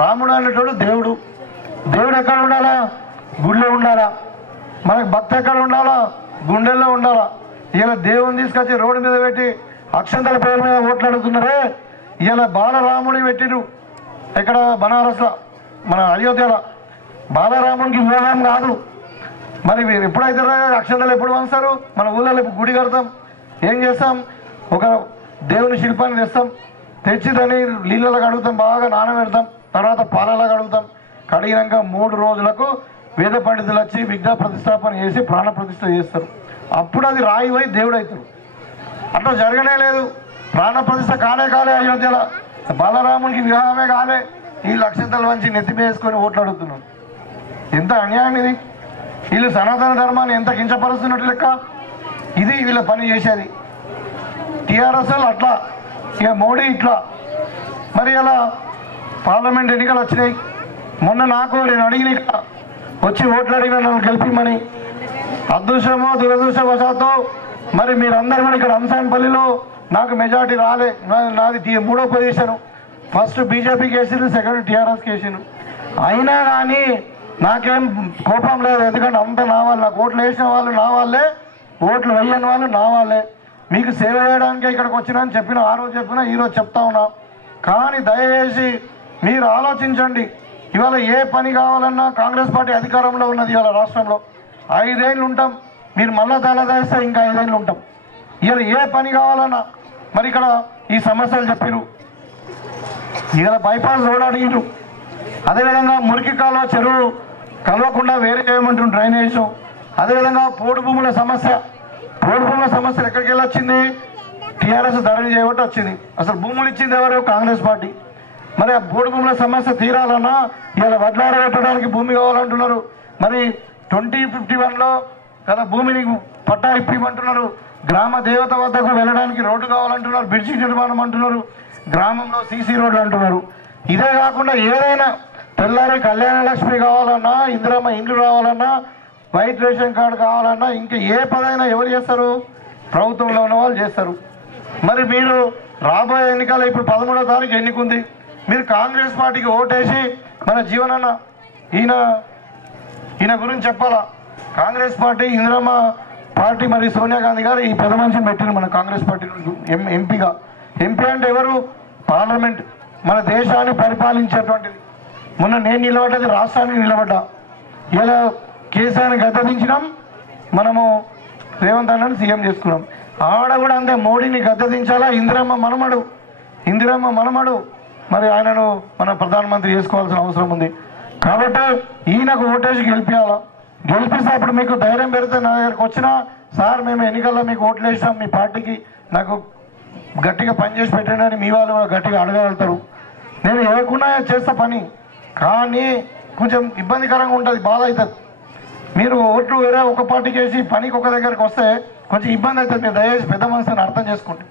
రాముడు అనేటోడు దేవుడు ఎక్కడ ఉండాలా? గుడిలో ఉండాలా? మనకు భక్తి ఎక్కడ ఉండాలా? గుండెల్లో ఉండాలా? ఇలా దేవుని తీసుకొచ్చి రోడ్డు మీద పెట్టి అక్షంతల పేరు మీద ఓట్లు అడుగుతున్నారే. ఇలా బాలరాముడి పెట్టిరు ఇక్కడ బనారస్లో, మన అయోధ్యలో. బాలరాముడికి వివాహం కాదు. మరి ఎప్పుడైతే అక్షంతలు ఎప్పుడు వంచారు? మన ఊళ్ళో గుడి కడతాం, ఏం చేస్తాం? ఒక దేవుని శిల్పాన్ని తెస్తాం, తెచ్చి దాన్ని నీళ్ళలో కడుగుతాం, బాగా నానబెడతాం, తర్వాత పాలలో కడుగుతాం. కడిగినాక 3 రోజులకు వేద పండితులు వచ్చి విగ్రహ ప్రతిష్టాపన చేసి ప్రాణ ప్రతిష్ఠ చేస్తారు. అప్పుడు అది రాయి పోయి దేవుడు అవుతాడు. అట్లా జరగనే లేదు. ప్రాణ ప్రతిష్ఠ కాలే అయోధ్యలో. బాలరామునికి వివాహమే కాలే. ఈ అక్షంతలు వంచి నెత్తి వేసుకొని ఓట్లు అడుగుతున్నాడు. ఎంత అన్యాయం ఇది! వీళ్ళు సనాతన ధర్మాన్ని ఎంత కించపరుస్తున్నట్టు లెక్క. ఇది వీళ్ళ పని చేసేది. టీఆర్ఎస్ అట్లా, ఇక మోడీ ఇట్లా. మరి అలా పార్లమెంట్ ఎన్నికలు వచ్చినాయి. మొన్న నేను అడిగిన ఇక్కడ వచ్చి ఓట్లు అడిగిన నన్ను గెలిపిమని. అదృష్టమో దురదృష్టవశాత్తు మరి మీరందరూ కూడా ఇక్కడ అంశాన్పల్లిలో నాకు మెజార్టీ రాలే. నాది 3వ పొజిషను. ఫస్ట్ బీజేపీకి వేసిండు, సెకండ్ టీఆర్ఎస్కి వేసిండు. అయినా కానీ నాకేం కోపం లేదు, ఎందుకంటే అంతా నా వాళ్ళు. నాకు ఓట్లు వేసిన వాళ్ళు నా వాళ్ళే, ఓట్లు వేయని వాళ్ళు నా వాళ్ళే. మీకు సేవ చేయడానికే ఇక్కడికి వచ్చినా అని చెప్పిన, ఆ రోజు చెప్పినా, ఈరోజు చెప్తా ఉన్నా. కానీ దయచేసి మీరు ఆలోచించండి. ఇవాళ ఏ పని కావాలన్నా కాంగ్రెస్ పార్టీ అధికారంలో ఉన్నది. ఇవాళ రాష్ట్రంలో 5 ఏళ్ళు ఉంటాం, మీరు మళ్ళా తలదాయిస్తే ఇంకా 5 ఏళ్ళు ఉంటాం. ఇవాళ ఏ పని కావాలన్నా మరి ఇక్కడ ఈ సమస్యలు చెప్పిరు. ఇవాళ బైపాస్ రోడ్ అడిగిరు. అదేవిధంగా మురికి కాలువ చెరువు కలవకుండా వేరే చేయమంటున్న డ్రైనేజ్. అదేవిధంగా పోడు భూముల సమస్య ఎక్కడికి వెళ్ళి వచ్చింది? టీఆర్ఎస్ ధరణి చేయబట్టి వచ్చింది. అసలు భూములు ఇచ్చింది ఎవరు? కాంగ్రెస్ పార్టీ. మరి ఆ పోడు భూముల సమస్య తీరాలన్నా ఇలా వడ్లార పెట్టడానికి భూమి కావాలంటున్నారు. మరి 2051లో గల భూమిని పట్టా ఇప్పిమంటున్నారు. గ్రామ దేవత వద్దకు వెళ్ళడానికి రోడ్డు కావాలంటున్నారు, బ్రిడ్జి నిర్మాణం అంటున్నారు, గ్రామంలో సీసీ రోడ్లు అంటున్నారు. ఇదే కాకుండా ఏదైనా తెల్లారి కళ్యాణ లక్ష్మి కావాలన్నా, ఇందిరమ్మ ఇండ్లు రావాలన్నా, వైట్ రేషన్ కార్డు కావాలన్నా, ఇంకా ఏ పదైనా ఎవరు చేస్తారు? ప్రభుత్వంలో ఉన్న వాళ్ళు చేస్తారు. మరి మీరు రాబోయే ఎన్నికల్లో ఇప్పుడు 13వ తారీఖు ఎన్నికుంది. మీరు కాంగ్రెస్ పార్టీకి ఓటేసి మన జీవనన్న ఈయన గురించి చెప్పాలా? కాంగ్రెస్ పార్టీ, ఇందిరమ్మ పార్టీ, మరి సోనియా గాంధీ గారు ఈ పెద్ద మనిషిని పెట్టిన మన కాంగ్రెస్ పార్టీ ఎంపీగా. ఎంపీ అంటే ఎవరు? పార్లమెంట్, మన దేశాన్ని పరిపాలించేటువంటిది. మొన్న నేను నిలబడ్డది రాష్ట్రానికి నిలబడ్డా. ఇలా కేసీఆర్ని గద్దెదించినాం, మనము రేవంత్ అన్నని సీఎం చేసుకున్నాం. ఆడ కూడా అంతే, మోడీని గద్దెదించాలా. ఇందిరమ్మ మనమడు మరి ఆయనను మన ప్రధానమంత్రి చేసుకోవాల్సిన అవసరం ఉంది. కాబట్టి ఈయనకు ఓటేసి గెలిపించాలా. గెలిపిస్తే అప్పుడు మీకు ధైర్యం పెడితే నా దగ్గరకు వచ్చినా, సార్ మేము ఎన్నికల్లో మీకు ఓట్లు వేసాం, మీ పార్టీకి నాకు గట్టిగా పనిచేసి పెట్టండి అని మీ వాళ్ళు కూడా గట్టిగా అడగలుగుతారు. నేను ఏమకుండా చేస్తా పని, కానీ కొంచెం ఇబ్బందికరంగా ఉంటుంది, బాధ అవుతుంది. మీరు ఓట్లు వేరే ఒక పార్టీకి వేసి పనికి ఒక దగ్గరికి వస్తే కొంచెం ఇబ్బంది అవుతుంది. మీరు దయచేసి పెద్ద మనసుని అర్థం చేసుకోండి.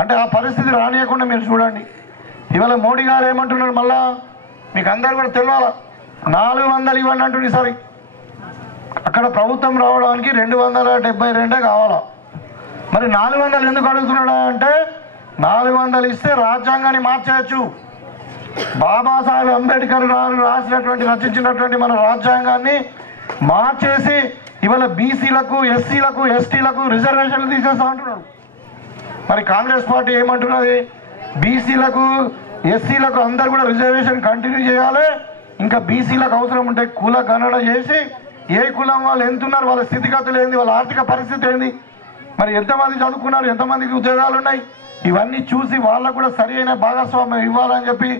అంటే ఆ పరిస్థితి రానియకుండా మీరు చూడండి. ఇవాళ మోడీ గారు ఏమంటున్నారు, మళ్ళా మీకు అందరు కూడా తెలియాలా, 400 ఇవ్వండి అంటుంది. సరే, అక్కడ ప్రభుత్వం రావడానికి 272 కావాలా. మరి 400 ఎందుకు అడుగుతున్నాడా అంటే, 400 ఇస్తే రాజ్యాంగాన్ని మార్చేయచ్చు. బాబాసాహెబ్ అంబేద్కర్ గారు రచించినటువంటి మన రాజ్యాంగాన్ని మార్చేసి ఇవాళ బీసీలకు, ఎస్సీలకు, ఎస్టీలకు రిజర్వేషన్లు తీసేస్తా అంటున్నాడు. మరి కాంగ్రెస్ పార్టీ ఏమంటున్నది, బీసీలకు, ఎస్సీలకు అందరు కూడా రిజర్వేషన్ కంటిన్యూ చేయాలి. ఇంకా బీసీలకు అవసరం ఉంటే కుల గణన చేసి ఏ కులం వాళ్ళు ఎంతున్నారు, వాళ్ళ స్థితిగతులు ఏంది, వాళ్ళ ఆర్థిక పరిస్థితి ఏంది, మరి ఎంతమంది చదువుకున్నారు, ఎంతమందికి ఉద్యోగాలు ఉన్నాయి, ఇవన్నీ చూసి వాళ్ళకు కూడా సరి అయిన భాగస్వామ్యం ఇవ్వాలని చెప్పి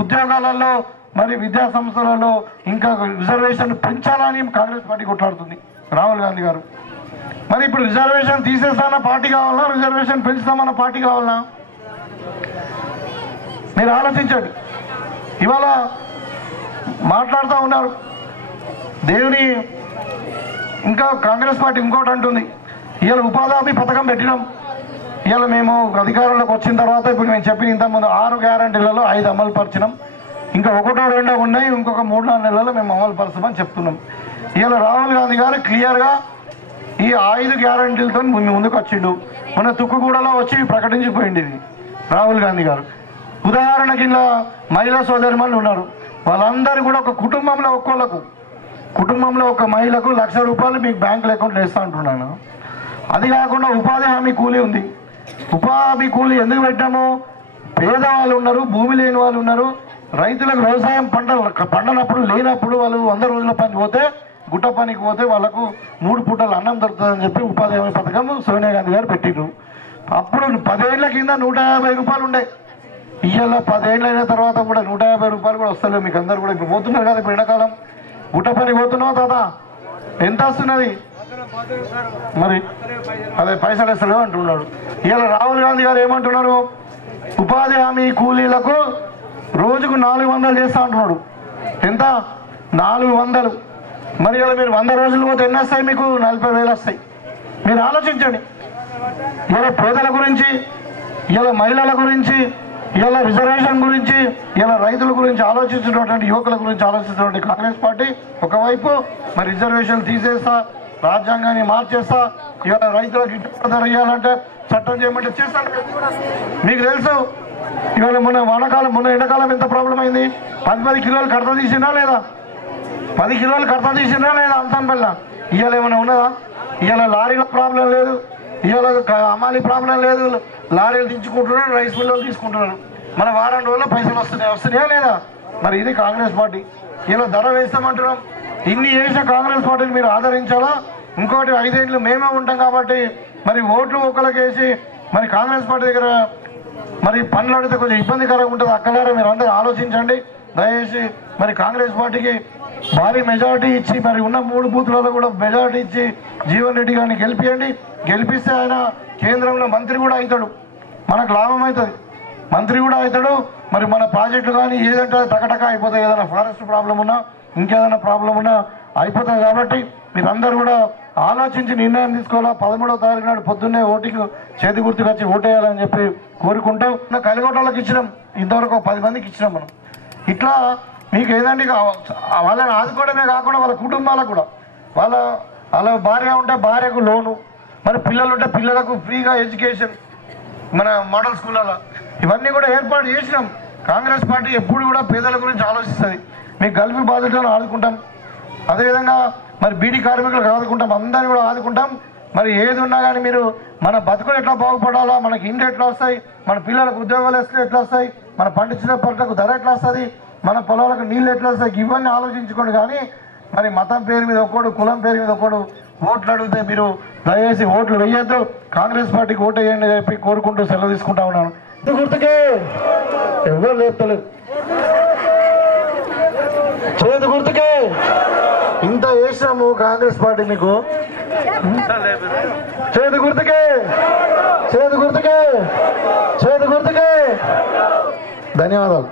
ఉద్యోగాలలో మరి విద్యా సంస్థలలో ఇంకా రిజర్వేషన్ పెంచాలని కాంగ్రెస్ పార్టీ కొట్లాడుతుంది రాహుల్ గాంధీ గారు. మరి ఇప్పుడు రిజర్వేషన్ తీసేస్తామన్న పార్టీ కావాలన్నా, రిజర్వేషన్ పెంచుతామన్న పార్టీ కావాలన్నా? మీరు ఆలోచించండి. ఇవాళ మాట్లాడుతూ ఉన్నారు దేవుని. ఇంకా కాంగ్రెస్ పార్టీ ఇంకోటి అంటుంది, ఇవాళ ఉపాధి హామీ పథకం పెట్టినాం. ఇవాళ మేము అధికారంలోకి వచ్చిన తర్వాత ఇప్పుడు మేము చెప్పిన ఇంతకుముందు 6 గ్యారంటీలలో 5 అమలు పరిచినాం. ఇంకా 1, 2 ఉన్నాయి, ఇంకొక 3-4 నెలల్లో మేము అమలు పరుస్తామని చెప్తున్నాం. ఇవాళ రాహుల్ గాంధీ గారు క్లియర్గా ఈ 5 గ్యారంటీలతో ముందుకు వచ్చిండు. మన తుక్కుగూడలో వచ్చి ప్రకటించిపోయింది ఇది రాహుల్ గాంధీ గారు. ఉదాహరణకి ఇలా మహిళా సోదరిమణులు ఉన్నారు, వాళ్ళందరూ కూడా ఒక కుటుంబంలో ఒక మహిళకు ₹1,00,000 మీకు బ్యాంకుల అకౌంట్లో వేస్తా అంటున్నాను. అది కాకుండా ఉపాధి హామీ కూలీ ఉంది. ఉపాధి కూలీ ఎందుకు పెట్టాము, పేదవాళ్ళు ఉన్నారు, భూమి లేని వాళ్ళు ఉన్నారు, రైతులకు వ్యవసాయం పండనప్పుడు లేనప్పుడు వాళ్ళు 100 రోజుల పని పోతే, గుట్ట పనికి పోతే వాళ్ళకు 3 పూటలు అన్నం దొరుకుతుందని చెప్పి ఉపాధి హామీ పథకం సోనియా గాంధీ గారు పెట్టిండ్రు. అప్పుడు 10 ఏళ్ల కింద ₹150 ఉండే. ఇవాళ 10 ఏళ్ళు అయిన తర్వాత కూడా ₹150 కూడా వస్తలేవు. మీకు అందరు కూడా ఇప్పుడు పోతున్నారు కదా, ఇప్పుడు ఎండాకాలం గుట్ట పనికి పోతున్నావు తాత, ఎంత వస్తున్నది మరి, అదే పైసలు వేస్తలేవు అంటున్నాడు. ఇవాళ రాహుల్ గాంధీ గారు ఏమంటున్నారు, ఉపాధి హామీ కూలీలకు రోజుకు 400 చేస్తా అంటున్నాడు. ఎంత? 400. మరి ఇలా మీరు 100 రోజులు పోతే ఎన్ని వస్తాయి, మీకు 40,000 వస్తాయి. మీరు ఆలోచించండి. ఇలా పేదల గురించి, ఇలా మహిళల గురించి, ఇలా రిజర్వేషన్ గురించి, ఇలా రైతుల గురించి ఆలోచించినటువంటి, యువకుల గురించి ఆలోచించినటువంటి కాంగ్రెస్ పార్టీ ఒకవైపు మరి రిజర్వేషన్ తీసేస్తా, రాజ్యాంగాన్ని మార్చేస్తా, ఇవాళ రైతులకు గిట్టుబాటు ధర ఇవ్వాలంటే చట్టం చేయమంటే చేస్తాను. మీకు తెలుసు ఇవాళ మొన్న ఎండాకాలం ఎంత ప్రాబ్లం అయింది. 10 కిలోలు కడత తీసినా లేదా, 10 కిలోలు కడత తీసినా లేదా అంతాన్పల్లి. ఇవాళ ఏమైనా ఉన్నదా? ఇవాళ లారీల ప్రాబ్లం లేదు, ఇవాళ అమాలి ప్రాబ్లం లేదు, లారీలు దించుకుంటున్నారు, రైస్ మిల్లు తీసుకుంటున్నారు. మన వారం రోజుల్లో పైసలు వస్తున్నాయా లేదా? మరి ఇది కాంగ్రెస్ పార్టీ. ఇలా ధర వేస్తామంటున్నాం. ఇన్ని చేసిన కాంగ్రెస్ పార్టీని మీరు ఆదరించాలా? ఇంకోటి 5 ఏళ్ళు మేమే ఉంటాం కాబట్టి మరి ఓట్లు ఒకరికి వేసి మరి కాంగ్రెస్ పార్టీ దగ్గర మరి పనులు అడిగితే కొంచెం ఇబ్బందికరంగా ఉంటుంది. అక్కలారా మీరు అందరూ ఆలోచించండి దయచేసి. మరి కాంగ్రెస్ పార్టీకి భారీ మెజారిటీ ఇచ్చి, మరి ఉన్న 3 బూత్లలో కూడా మెజారిటీ ఇచ్చి జీవన్ రెడ్డి గారిని గెలిపియండి. గెలిపిస్తే ఆయన కేంద్రంలో మంత్రి కూడా అవుతాడు, మనకు లాభం అవుతుంది, మంత్రి కూడా అవుతాడు. మరి మన ప్రాజెక్టులు కానీ ఏదంటే టకటక అయిపోతాయి. ఏదైనా ఫారెస్ట్ ప్రాబ్లం ఉన్నా, ఇంకేదైనా ప్రాబ్లం ఉన్నా అయిపోతుంది. కాబట్టి మీరందరూ కూడా ఆలోచించి నిర్ణయం తీసుకోవాలా. 13వ తారీఖు నాడు పొద్దున్నే ఓటుకు చేతి గుర్తుకు వచ్చి ఓటేయాలని చెప్పి కోరుకుంటూ కలిగొట్టలకు ఇచ్చినాం. ఇంతవరకు 10 మందికి ఇచ్చినాం మనం. ఇట్లా మీకు ఏదంటే వాళ్ళని ఆదుకోవడమే కాకుండా వాళ్ళ కుటుంబాలకు కూడా, వాళ్ళ భార్య ఉంటే భార్యకు లోను, మరి పిల్లలు ఉంటే పిల్లలకు ఫ్రీగా ఎడ్యుకేషన్ మన మోడల్ స్కూళ్ళలో, ఇవన్నీ కూడా ఏర్పాటు చేసినాం. కాంగ్రెస్ పార్టీ ఎప్పుడు కూడా పేదల గురించి ఆలోచిస్తుంది. మీకు గల్ఫీ బాధితులను ఆదుకుంటాం, అదేవిధంగా మరి బీడీ కార్మికులకు ఆదుకుంటాం, అందరినీ కూడా ఆదుకుంటాం. మరి ఏది ఉన్నా కానీ మీరు మన బతుకులు ఎట్లా బాగుపడాలా, మనకి ఇండ్లు ఎట్లా వస్తాయి, మన పిల్లలకు ఉద్యోగాలు ఎట్లా వస్తాయి, మన పండించిన పంటలకు ధర ఎట్లా వస్తుంది, మన పొలాలకు నీళ్ళు ఎట్లా వస్తాయి, ఇవన్నీ ఆలోచించుకోండి. కానీ మరి మతం పేరు మీద ఒక్కడు, కులం పేరు మీద ఒక్కడు ఓట్లు అడిగితే మీరు దయచేసి ఓట్లు వేయొద్దు, కాంగ్రెస్ పార్టీకి ఓటు వేయండి చెప్పి కోరుకుంటూ సెలవు తీసుకుంటా ఉన్నాను. గుర్తుకే ఎవరు లేపుతలేదు, చేతి గుర్తుకే ఇంత చేసినాము కాంగ్రెస్ పార్టీ మీకు. చేతి గుర్తుకే, చేతి గుర్తుకే, చేతి గుర్తుకే. ధన్యవాదాలు.